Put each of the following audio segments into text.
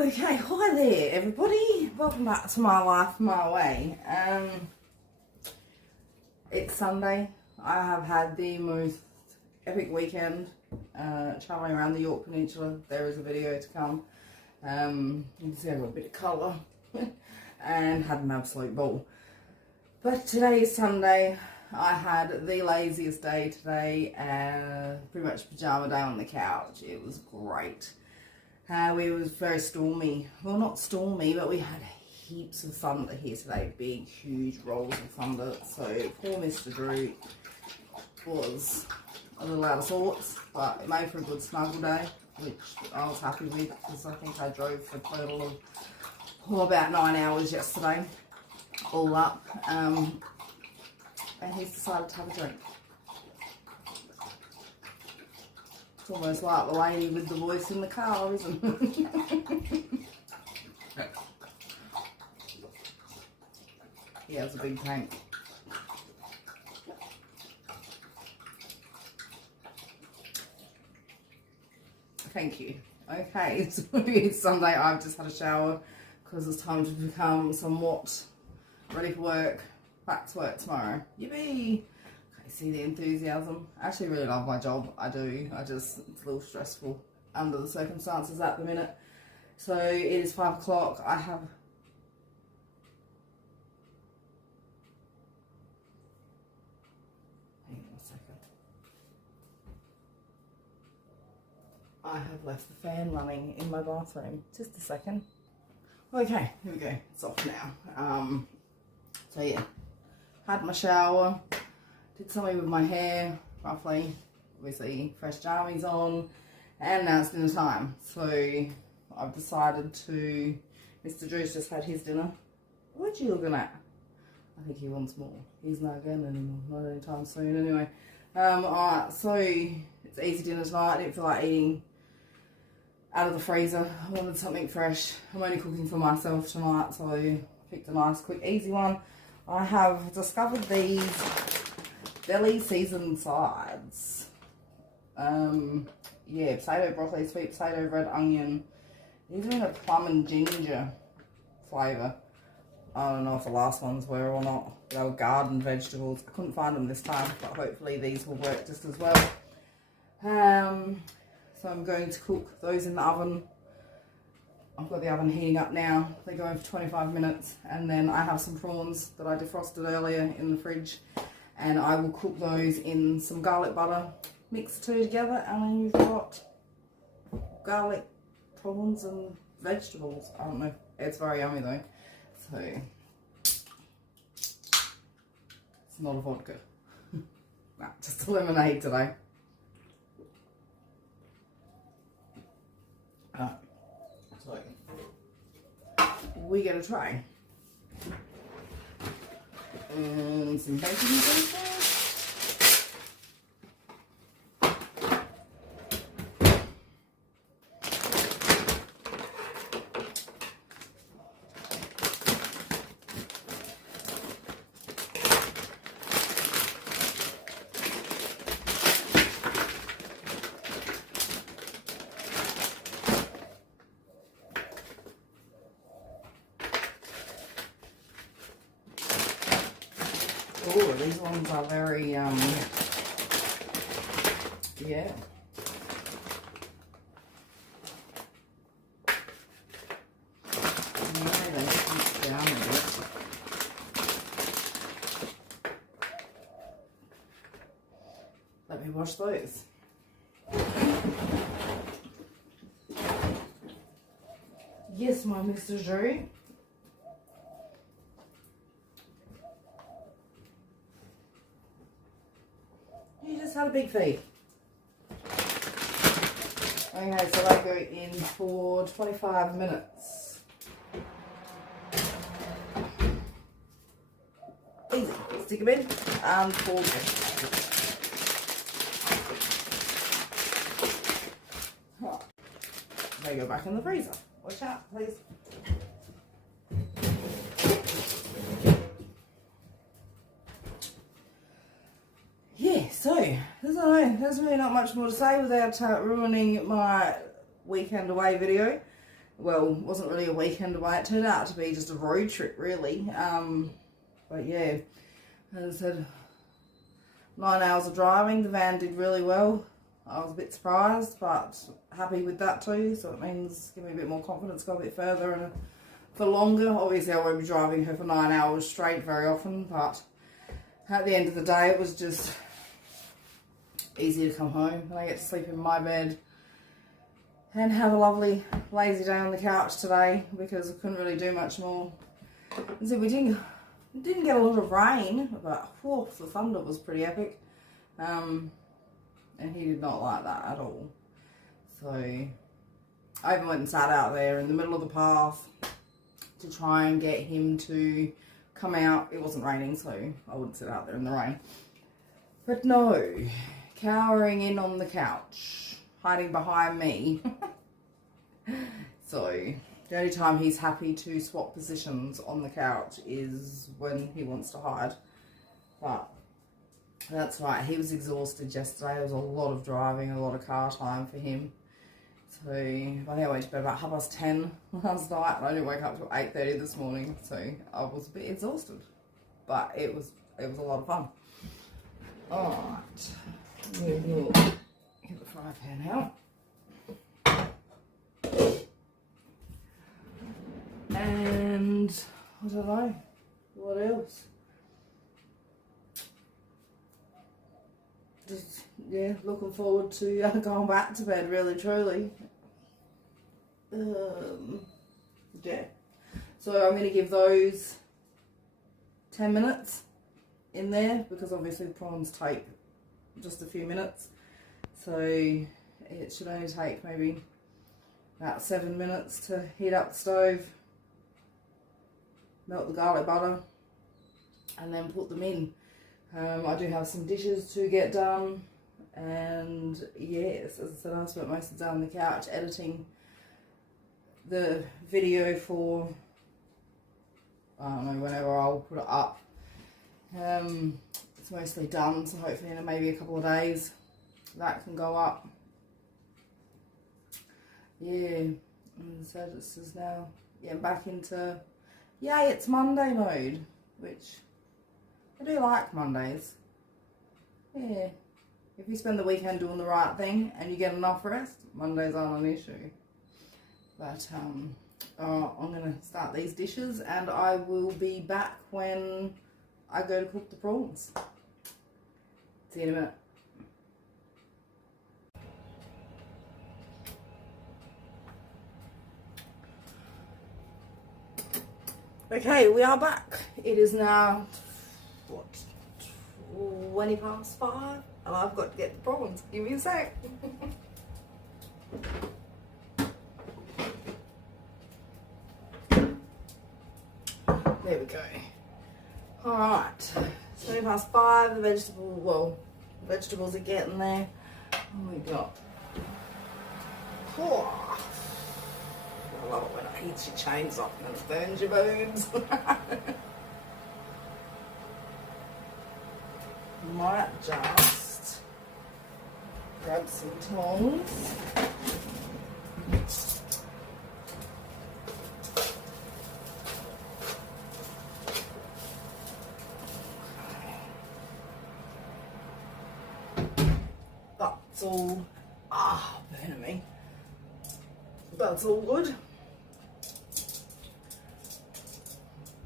Okay, hi there everybody. Welcome back to My Life, My Way. It's Sunday. I have had the most epic weekend travelling around the York Peninsula. There is a video to come. You can see I've got a bit of colour and had an absolute ball. But today is Sunday. I had the laziest day today, pretty much pyjama day on the couch. It was great. It was very stormy. Well, not stormy, but we had heaps of thunder here today. Big, huge rolls of thunder. So poor Mr. Drew was a little out of sorts, but it made for a good snuggle day, which I was happy with because I think I drove for a total of about 9 hours yesterday, all up. And he's decided to have a drink. It's almost like the lady with the voice in the car, isn't it? He has a big tank. Thank you. Okay, so it's Sunday. I've just had a shower because it's time to become somewhat ready for work. Back to work tomorrow. Yippee! See the enthusiasm. I actually really love my job. I do. It's a little stressful under the circumstances at the minute. So it is 5 o'clock. I have hang on a second. I have left the fan running in my bathroom. Just a second. Okay, here we go. It's off now. So yeah, had my shower. Did something with my hair, roughly, obviously fresh jammies on, and now it's dinner time. So I've decided to, Mr. Drew's just had his dinner. What are you looking at? I think he wants more. He's not going anymore, not anytime soon anyway. Alright, so it's easy dinner tonight. I didn't feel like eating out of the freezer. I wanted something fresh. I'm only cooking for myself tonight, so I picked a nice, quick, easy one. I have discovered these deli seasoned sides. Yeah, potato, broccoli, sweet potato, red onion. These are in a plum and ginger flavour. I don't know if the last ones were or not. They were garden vegetables. I couldn't find them this time, but hopefully these will work just as well. So I'm going to cook those in the oven. I've got the oven heating up now. They're going for 25 minutes. And then I have some prawns that I defrosted earlier in the fridge. And I will cook those in some garlic butter, mix the two together, and then you've got garlic, prawns and vegetables. I don't know, it's very yummy though. So, it's not a vodka. Nah, just a lemonade today. So, we get a try. And some bacon grease. Oh, these ones are very, yeah. Yeah, they shrink down a bit. Let me wash those. Yes, my Mr. Drew. Had a big feed. Okay, so they go in for 25 minutes. Easy. Stick them in and fold them. They go back in the freezer. Watch out, please. So, there's really not much more to say without ruining my weekend away video. well, it wasn't really a weekend away. It turned out to be just a road trip, really. But yeah, as I said, 9 hours of driving. The van did really well. I was a bit surprised, but happy with that too. So it means give me a bit more confidence, go a bit further and for longer. Obviously, I won't be driving her for 9 hours straight very often, but at the end of the day, it was just easy to come home and I get to sleep in my bed and have a lovely lazy day on the couch today because I couldn't really do much more. And so we didn't get a lot of rain, but whew, the thunder was pretty epic. And he did not like that at all. So I even went and sat out there in the middle of the path to try and get him to come out. It wasn't raining, so I wouldn't sit out there in the rain. But no, cowering in on the couch, hiding behind me. So the only time he's happy to swap positions on the couch is when he wants to hide. But that's right, he was exhausted yesterday. There was a lot of driving, a lot of car time for him. So I think I went to bed about 10:30 last night and I didn't wake up till 8:30 this morning. So I was a bit exhausted, but it was a lot of fun. Alright, we'll get the fry pan out. And I don't know, what else? Just, yeah, looking forward to going back to bed, really, truly. Yeah. So I'm going to give those 10 minutes in there because obviously the prawns take just a few minutes. So it should only take maybe about 7 minutes to heat up the stove, melt the garlic butter, and then put them in. I do have some dishes to get done, and yes, as I said, I spent most of the day on the couch editing the video for, I don't know, whenever I'll put it up. It's mostly done, so hopefully in maybe a couple of days that can go up. Yeah, and so this is now getting back into, yay, it's Monday mode, which I do like Mondays. Yeah. If you spend the weekend doing the right thing and you get enough rest, Mondays aren't an issue. But I'm going to start these dishes and I will be back when I go to cook the prawns. See you in a minute. Okay, we are back. It is now, what, 5:20, and I've got to get the prawns. Give me a sec. There we go. Alright, 5:20, the vegetables are getting there. What we got? Oh, I love it when it heats your chains up and it burns your bones. Might just grab some tongs. That's all, burning me. That's all good.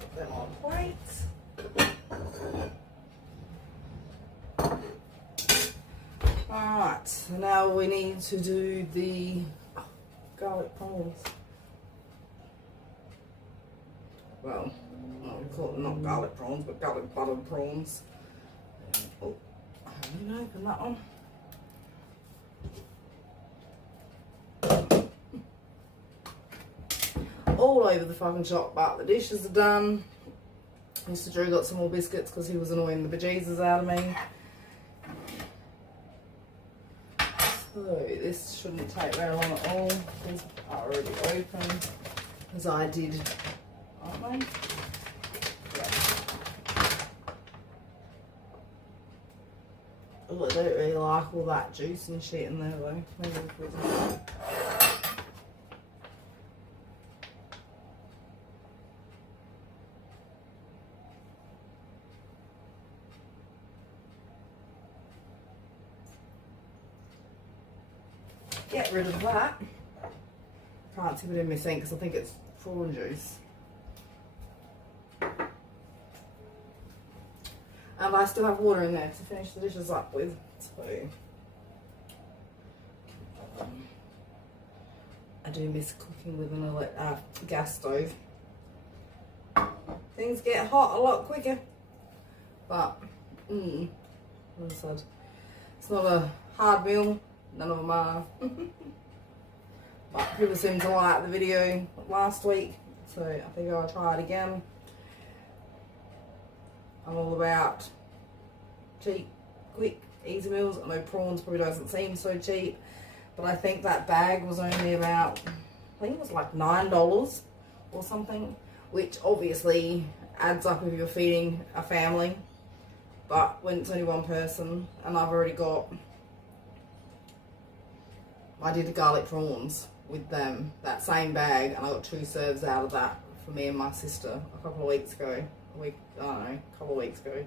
Put them on plates. Alright, so now we need to do the garlic prawns. Well, I would call them not garlic prawns, but garlic buttered prawns. Oh, I haven't even opened that one. All over the fucking shop, but the dishes are done. Mr. Drew got some more biscuits because he was annoying the bejesus out of me. So this shouldn't take very long at all. These are already open, as I did, aren't they? Yeah. Oh, I don't really like all that juice and shit in there though. Maybe we'll put some. get rid of that. Can't tip it in my sink because I think it's prawn juice. And I still have water in there to finish the dishes up with. So I do miss cooking with an gas stove. Things get hot a lot quicker. But, as I said, it's not a hard meal. None of them are. But people seem to like the video last week, so I think I'll try it again. I'm all about cheap, quick, easy meals. I know prawns probably doesn't seem so cheap, but I think that bag was only about, I think it was like $9 or something, which obviously adds up if you're feeding a family. But when it's only one person, and I've already got, I did the garlic prawns with them, that same bag, and I got 2 serves out of that for me and my sister a couple of weeks ago. A couple of weeks ago.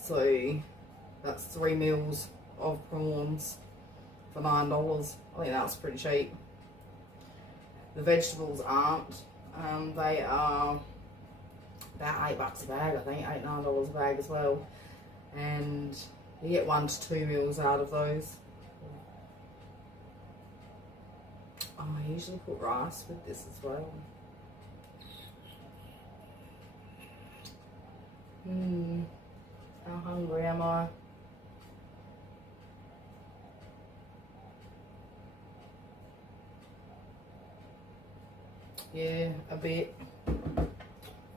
So that's 3 meals of prawns for $9. I think that's pretty cheap. The vegetables aren't. They are about $8 a bag, I think, $8-9 a bag as well. And you get 1 to 2 meals out of those. Oh, I usually put rice with this as well. How hungry am I? Yeah, a bit.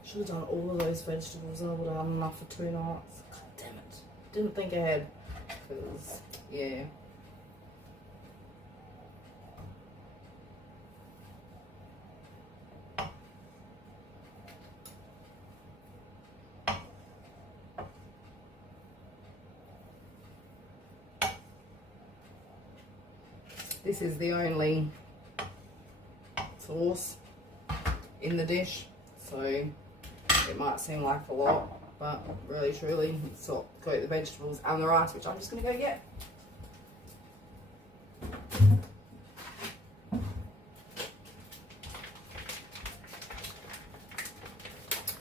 Should have done all of those vegetables and I would have had enough for 2 nights. God damn it. Didn't think ahead. Because, yeah. This is the only sauce in the dish, so it might seem like a lot, but really truly it's got the vegetables and the rice, which I'm just going to go get.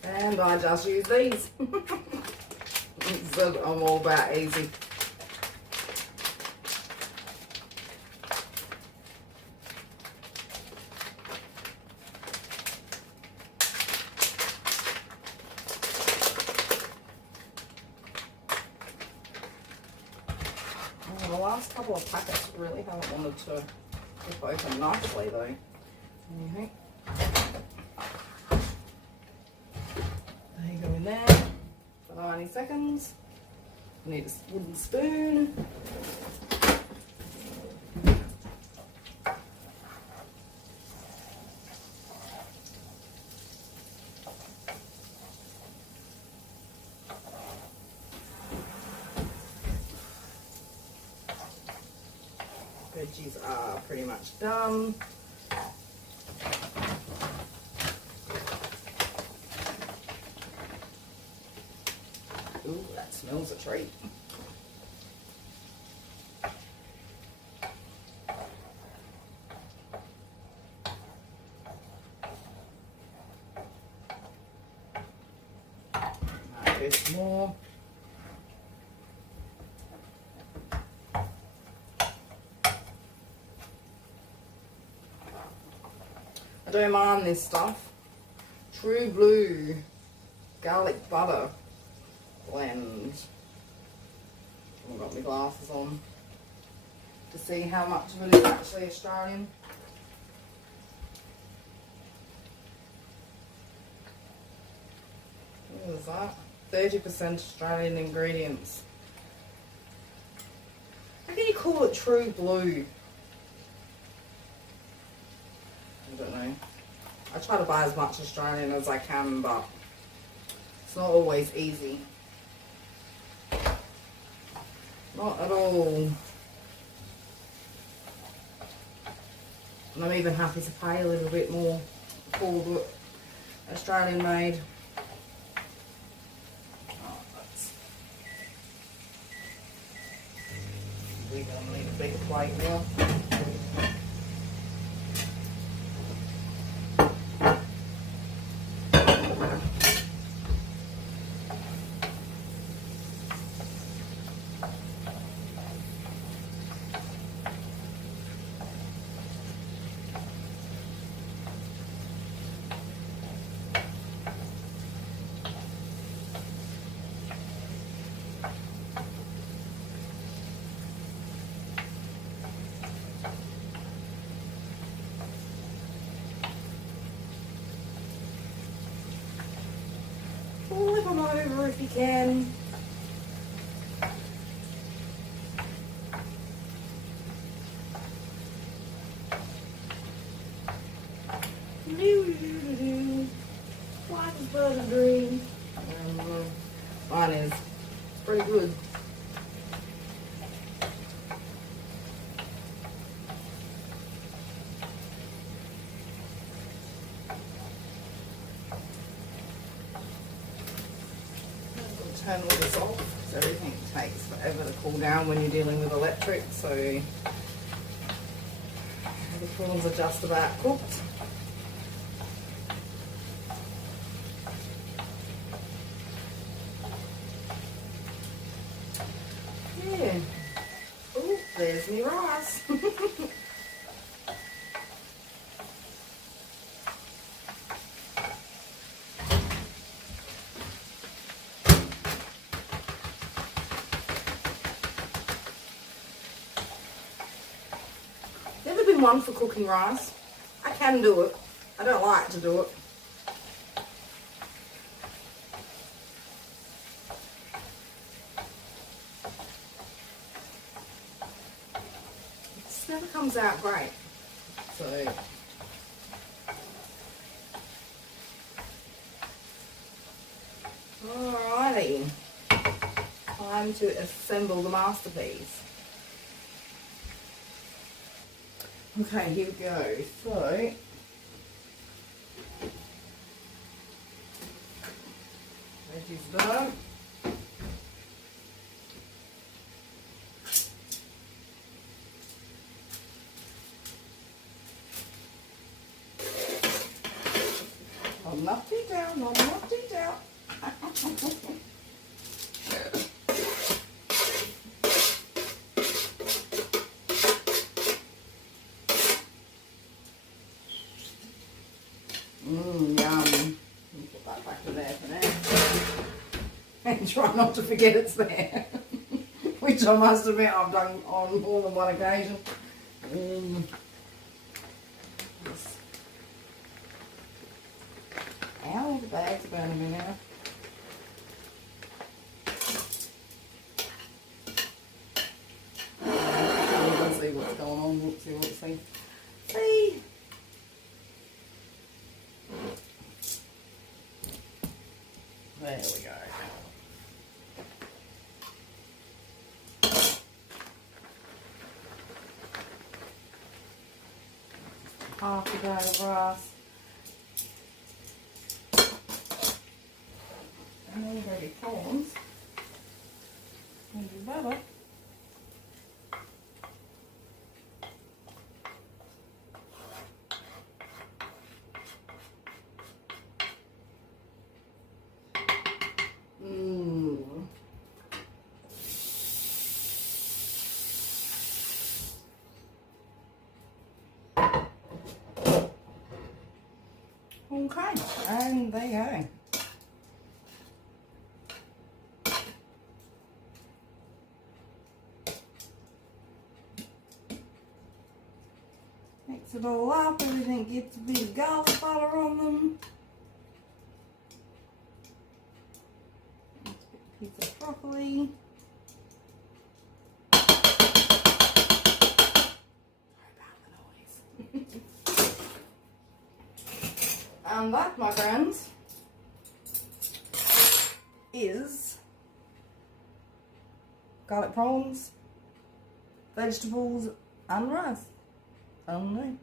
And I just use these. So I'm all about easy. The last couple of packets really haven't wanted to rip open nicely though. There you go in there for 90 seconds. You need a wooden spoon. Veggies are pretty much done. Ooh, that smells a treat. There's more. I don't mind this stuff. True Blue garlic butter blend. I've got my glasses on to see how much of it is actually Australian. What is that? 30% Australian ingredients. How can you call it True Blue? I don't know. I try to buy as much Australian as I can, but it's not always easy. Not at all. And I'm even happy to pay a little bit more for the Australian made. Oh, we're going to need a bigger plate now. Flip them over if you can. White as butter green. Mine is pretty good. Turn all this off because everything takes forever to cool down when you're dealing with electric, so the prawns are just about cooked. Yeah. Oh, there's my rice. Never been one for cooking rice. I can do it. I don't like to do it. It just never comes out great. So alrighty. Time to assemble the masterpiece. Okay, here we go. So, veggies done. Not enough detail, not enough detail. Yum. Put that back in there for now. And try not to forget it's there. Which I must admit I've done on more than one occasion. Ow, the bag's burning me now. Let's see what's going on. Whoopsie, whoopsie. See? There we go. Half a bag of rice. And then ready prawns. And your butter. Okay, and there you go. Mix it all up, everything gets a bit of garlic butter on them. Piece of broccoli. And that, my friends, is garlic prawns, vegetables, and rice. Only.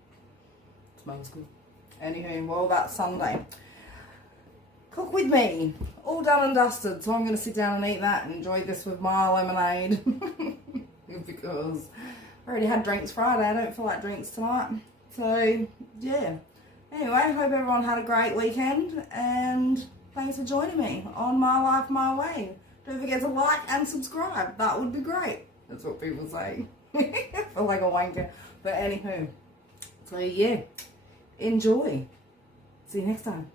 Smells good. Anywho, well, that's Sunday. Cook with me. All done and dusted. So I'm going to sit down and eat that and enjoy this with my lemonade. Because already had drinks Friday. I don't feel like drinks tonight. So, yeah. Anyway, hope everyone had a great weekend. And thanks for joining me on My Life, My Way. Don't forget to like and subscribe. That would be great. That's what people say. I feel like a wanker. But anywho. So, yeah. Enjoy. See you next time.